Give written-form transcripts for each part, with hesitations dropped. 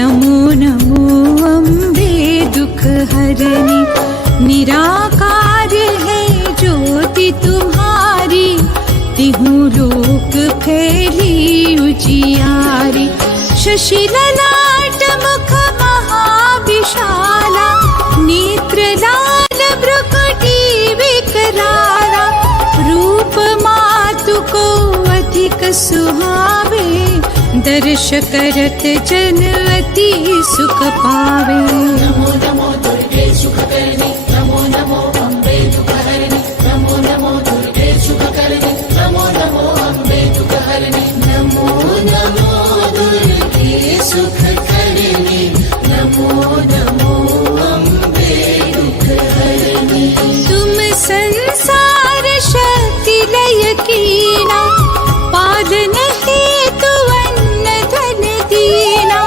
नमो नमो अम्बे दुख हरनी। निराकार है ज्योति तुम्हारी, तिहु लोक फैली उजियारी। शशि ललाट मुख महाविशाला, नेत्र लाल भ्रुकुटी विकराला। रूप मातु को अधिक सुहावे, दर्श करत जन अति सुख पावे। नमो नमो दुर्गे सुख करनी, नमो नमो अम्बे दुख हरनी। नमो नमो दुर्गे सुख करनी, नमो नमो अम्बे दुख हरनी। नमो नमो दुर्गे सुख करनी, नमो नमो अम्बे दुख हरनी। तुम संसार शक्ति लय कीना, पालन हेतु अन्न धन दीना।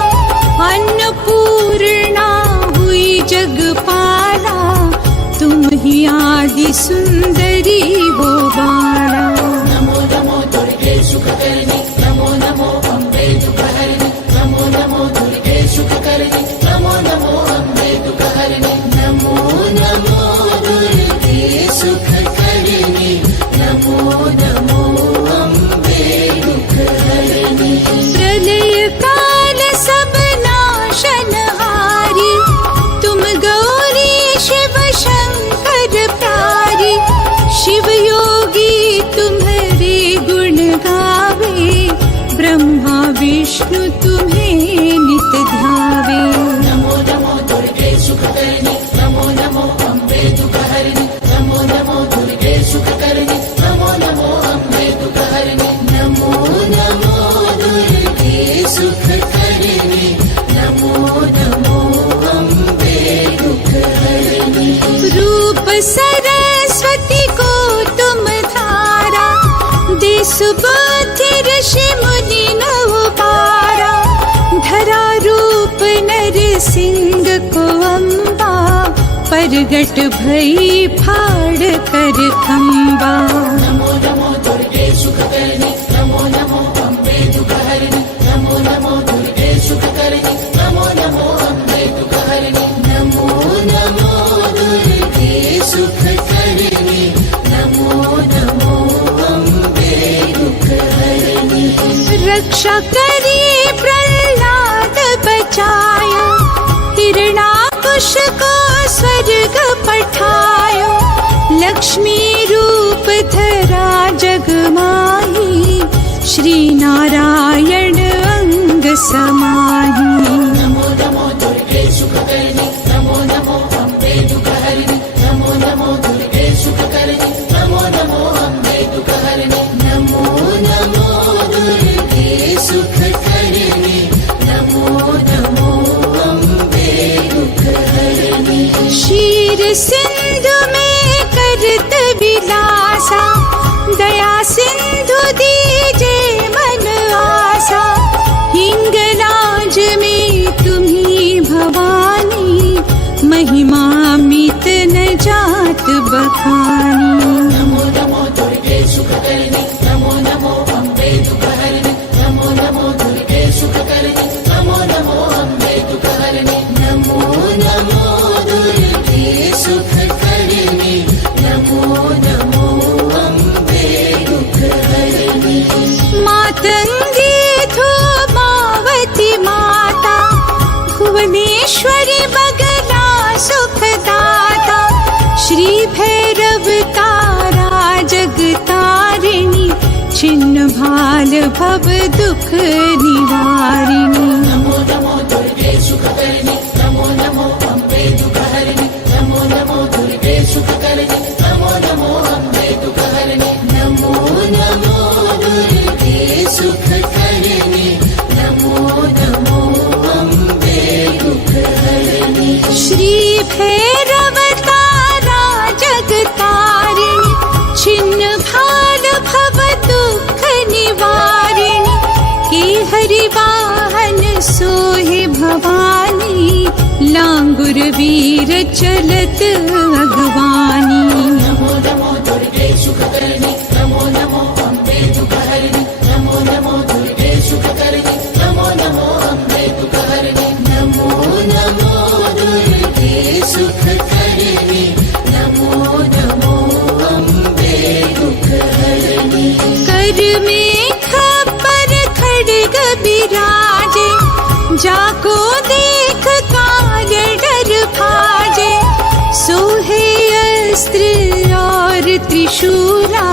अन्नपूर्णा हुई जगपाला, तुम ही आदि सुंदरी हो बाला। नमो नमो दुर्गे सुख करनी, नमो नमो अम्बे दुख हरनी। नमो नमो दुर्गे सुख करनी, नमो नमो अम्बे दुख हरनी। नमो नमो दुर्गे सुख करनी, नमो नमो अम्बे दुख हरनी। प्रलय काल सब नाशनहारी, तुम गौरी शिव शंकर प्यारी। शिव योगी तुम्हारे गुण गावे, ब्रह्मा विष्णु तुम्हें नित ध्यावे। नमो नमो दुर्गे सुख करनी, नमो नमो अम्बे दुख हरनी। नमो नमो दुर्गे सुख करनी, नमो नमो अम्बे दुख हरनी। नमो नमो दुर्गे सुख करनी, नमो नमो अम्बे दुख हरनी। रूप सरस्वती को तुम धारा, दे सुबुद्धि ऋषि मुनि नव पारा। धरा रूप नर सिंह को अम्बा, परगट भई फाड़ कर खम्बा। नमो नमो दुर्गे सुख करनी, नमो नमो अम्बे दुख हरनी। नमो नमो दुर्गे सुख करनी, नमो नमो अम्बे दुख हरनी। नमो नमो दुर्गे सुख करनी, नमो नमो अम्बे दुख हरनी। रक्षा करी प्रहलाद बचायो, हिरणाकुश को स्वर्ग पठायो। लक्ष्मी रूप धरा जग माही, श्री नारायण अंग समाही। नमो नमो दुर्गे सुख करनी, नमो नमो अम्बे दुख हरनी। नमो नमो दुर्गे सुख करनी, नमो नमो अम्बे दुख हरनी। नमो नमो दुर्गे सुख करनी, नमो नमो अम्बे दुख हरनी। क्षीर सिंधु में करत विलासा, दया सिंधु दीजे मन आसा। हिंगलाज में तुम्ही भवानी, महिमा मित न जात बखानी। नमो नमो दुर्गे सुख करनी, नमो नमो अम्बे दुख हरनी। नमो नमो दुर्गे सुख करनी, नमो नमो अम्बे दुख हरनी। नमो नमो दुर्गे सुख करनी, नमो नमो अम्बे दुख हरनी। मातंगी धूमावती माता, भुवनेश्वरी बगला सुखदाता। श्री भैरव तारा जगतारिणी, छिन्न भाल भव दुख निवारिणी। नमो नमो दुर्गे सुख करनी, नमो नमो अम्बे दुख हरनी। नमो नमो दुर्गे सुख करनी, नमो नमो अम्बे दुख हरनी। नमो नमो दुर्गे सुख करनी, नमो नमो अम्बे दुख हरनी। श्री भैरव तारा जगतारिणी, छिन्न भाल भव दुख निवारिणी। के हरि वाहन सोहे भवानी, लांगुर वीर चलत अगवानी। नमो नमो दुर्गे सुख करनी, नमो नमो अम्बे दुख हरनी। नमो नमो दुर्गे सुख करनी, नमो नमो अम्बे दुख हरनी। को देख काल डर भाजे, सोहे अस्त्र और त्रिशूला,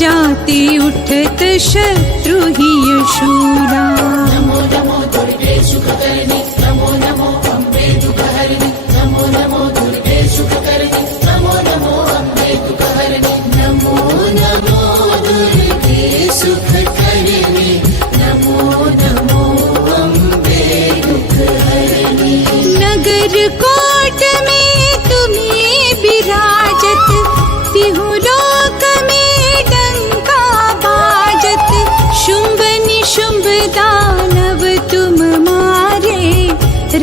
जाते उठत शत्रु ही शूरा। नमो नमो दुर्गे सुखकर्णी, नमो नमो अम्बे दुःखहरिणि, नमो नमो दुर्गे सुखकर्णी, नमो नमो अम्बे दुःखहरिणि, नमो नमो दुर्गे सुखकर्णी, नमो नमो अम्बे दुःखहरिणि। नगर कोट में तुम्हें विराजत, तिहु लोक में डंका बाजत, शुंभ निशुंभ दानव तुम मारे,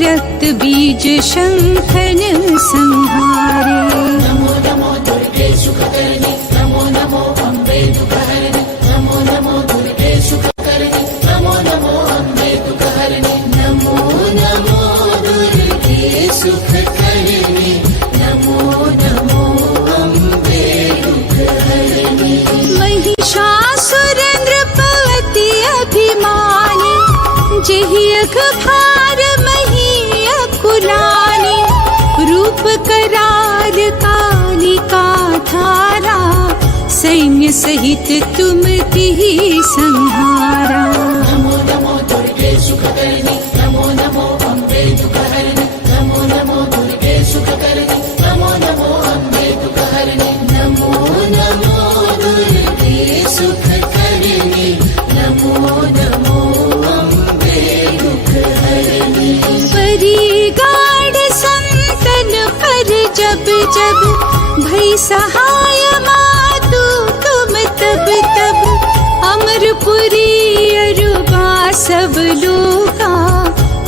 रक्त बीज शंखन संहारे। नमो नमो दुर्गे सुखकर्णी, नमो नमो अम्बे दुःखहरिणि, नमो नमो दुर्गे सुखकर्णी, नमो नमो अम्बे दुःखहरिणि, नमो नमो दुर्गे सुखकर्णी, नमो नमो अम्बे दुःखहरिणि। महिषासुर नृपति अभिमानी, जेहि अघभार मही अकुलानी, रूप कराल कालिका धारा, सैन्य सहित तुम तिहि संहारा। नमो नमो दुर्गे सुखकर्णी, नमो नमो अम्बे दुःखहरिणि, नमो नमो दुर्गे सुखकर्णी, नमो नमो अम्बे दुःखहरिणि, नमो नमो दुर्गे सुखकर्णी, नमो नमो अम्बे दुःखहरिणि। परी गाढ़ संतन पर जब जब, भई सहाय मातु तुम तब तब, अमरपुरी अरुबा सब लोका,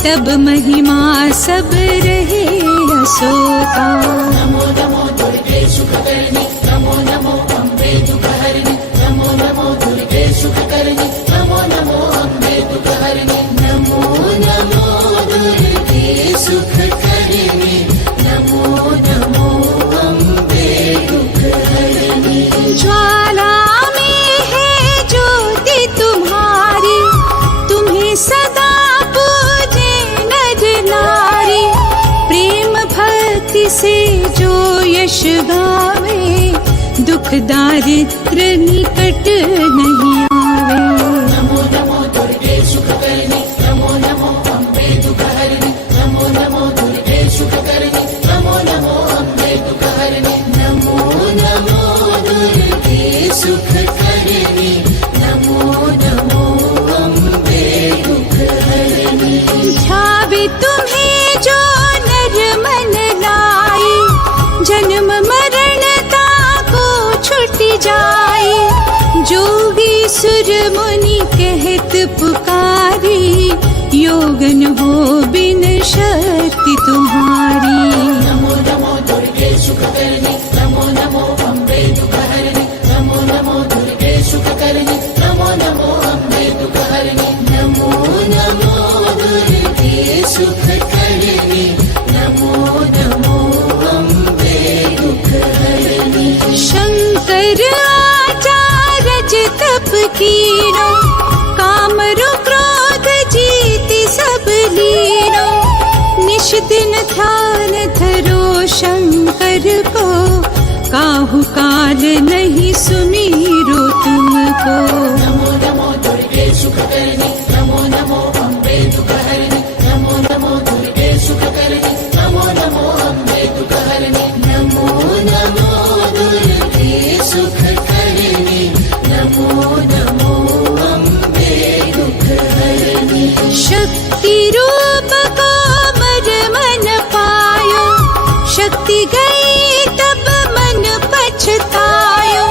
तब महिमा सब रहे अशोका। नमो नमो दुर्गे सुखकर्णी, नमो नमो अम्बे दुःखहरिणि, नमो नमो दुर्गे सुखकर्णी, नमो नमो अम्बे दुःखहरिणि, नमो नमो दुर्गे सुखकर्णी, नमो नमो अम्बे दुःखहरिणि। ज्वाला में है ज्योति तुम्हारी, तुम्हें सदा पूजे नर नारी, प्रेम भक्ति से जो यश गावे, दुख दारिद्र निकट नहीं आवे। नमो नमो दुर्गे सुखकर्णी, नमो नमो अम्बे दुःखहरिणि, नमो नमो दुर्गे सुखकर्णी, नमो नमो अम्बे दुःखहरिणि, नमो नमो दुर्गे सुखकर्णी, नमो नमो अम्बे दुःखहरिणि। ध्यावे तुम्हें जो नर मन लाई, जन्म मरण ताको छुट जाए, जोगी सुर मुनि कहत पुकारी, योगन हो बिन शक्ति तुम्हारी। नमो नमो दुर्गे सुखकर्णी, नमो नमो अम्बे दुःखहरिणि, नमो नमो दुर्गे सुखकर्णी, नमो नमो अम्बे दुःखहरिणि, नमो नमो दुर्गे सुखकर्णी, नमो नमो अम्बे दुःखहरिणि। शंकर आचार्य तप कीनो, कामरु क्रोध जीति सब लीनो, निश दिन ध्यान धरो शंकर को, काहू काल नहीं सुमीरो तुमको। नमो नमो दुर्गे सुखकर्णी, नमो नमो अम्बे दुःखहरिणि, नमो नमो दुर्गे सुखकर्णी, नमो नमो अम्बे दुःखहरिणि, नमो नमो दुर्गे सुखकर्णी, नमो नमो अम्बे दुःखहरिणि। शक्ति रूप को मर मन पायो, शक्ति गई तब मन पछतायो,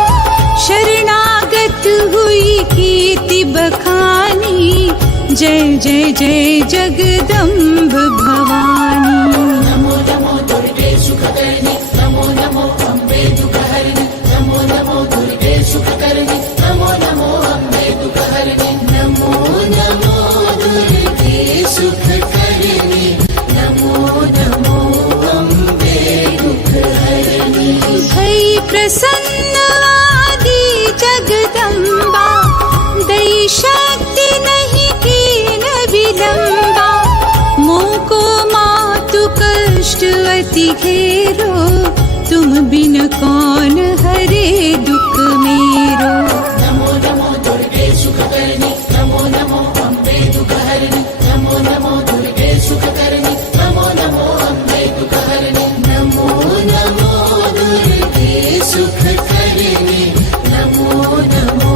शरणागत हुई कीर्ति बखानी, जय जय जय जगदम्ब भवानी। नमो नमो दुर्गे सुखकर्णी, नमो नमो अम्बे दुःखहरिणि, नमो नमो दुर्गे सुखकर्णी, नमो नमो अम्बे दुःखहरिणि, नमो नमो दुर्गे सुखकर्णी, नमो नमो अम्बे दुःखहरिणि। भई प्रसन्न आदि सखी घेरो, तुम बिन कौन हरे दुख मेरो। नमो नमो दुर्गे सुखकर्णी, नमो नमो अम्बे दुःखहरिणि, नमो नमो दुर्गे सुखकर्णी, नमो नमो अम्बे दुःखहरिणि, नमो नमो दुर्गे सुखकर्णी, नमो नमो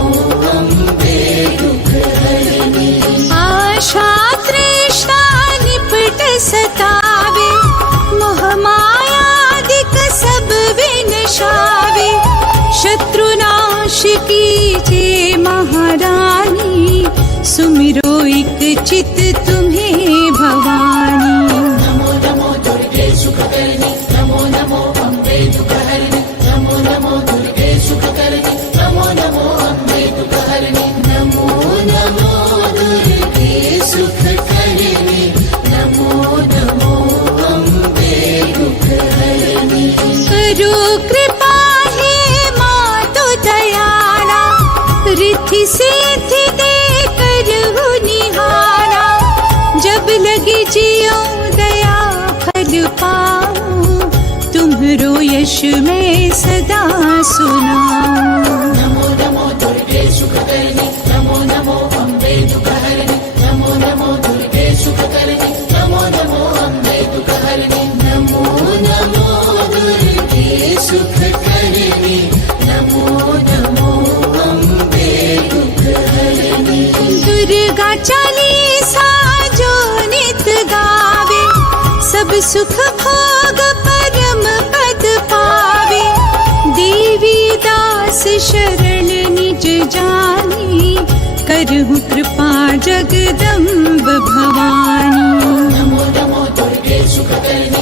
अम्बे दुःखहरिणि। आशा तृष्णा निपट सतावे, मोह मायादिक सब विनशावे। शत्रुनाश कीजे महारानी, सुमिरो एक चित तुम्हें भवानी। नमो नमो दुर्गे सुखकर्णी, नमो नमो अम्बे दुःखहरिणि, नमो नमो दुर्गे सुखकर्णी, नमो नमो अम्बे दुःखहरिणि, नमो नमो दुर्गे सुखकर्णी, नमो नमो अम्बे दुःखहरिणि। करो कृपा हे मातु दयाला, रिद्धि सिद्धि दे करहु निहारा। जब लगे जियो दया फल पाऊं, तुम्हरो यश मैं सदा सुनाऊं। नमो नमो दुर्गे सुखकर्णी, नमो नमो अम्बे दुःखहरिणि, नमो नमो दुर्गे सुखकर्णी, नमो नमो अम्बे दुःखहरिणि, नमो नमो दुर्गे सुखकर्णी, नमो नमो अम्बे दुःखहरिणि। दुर्गा चालीसा जो नित गावे, सब सुख भोग परम पद पावे। देवी दास शरण निज जानी, करहु कृपा जगदम्ब भवानी। नमो नमो दुर्गे सुखकर्णी,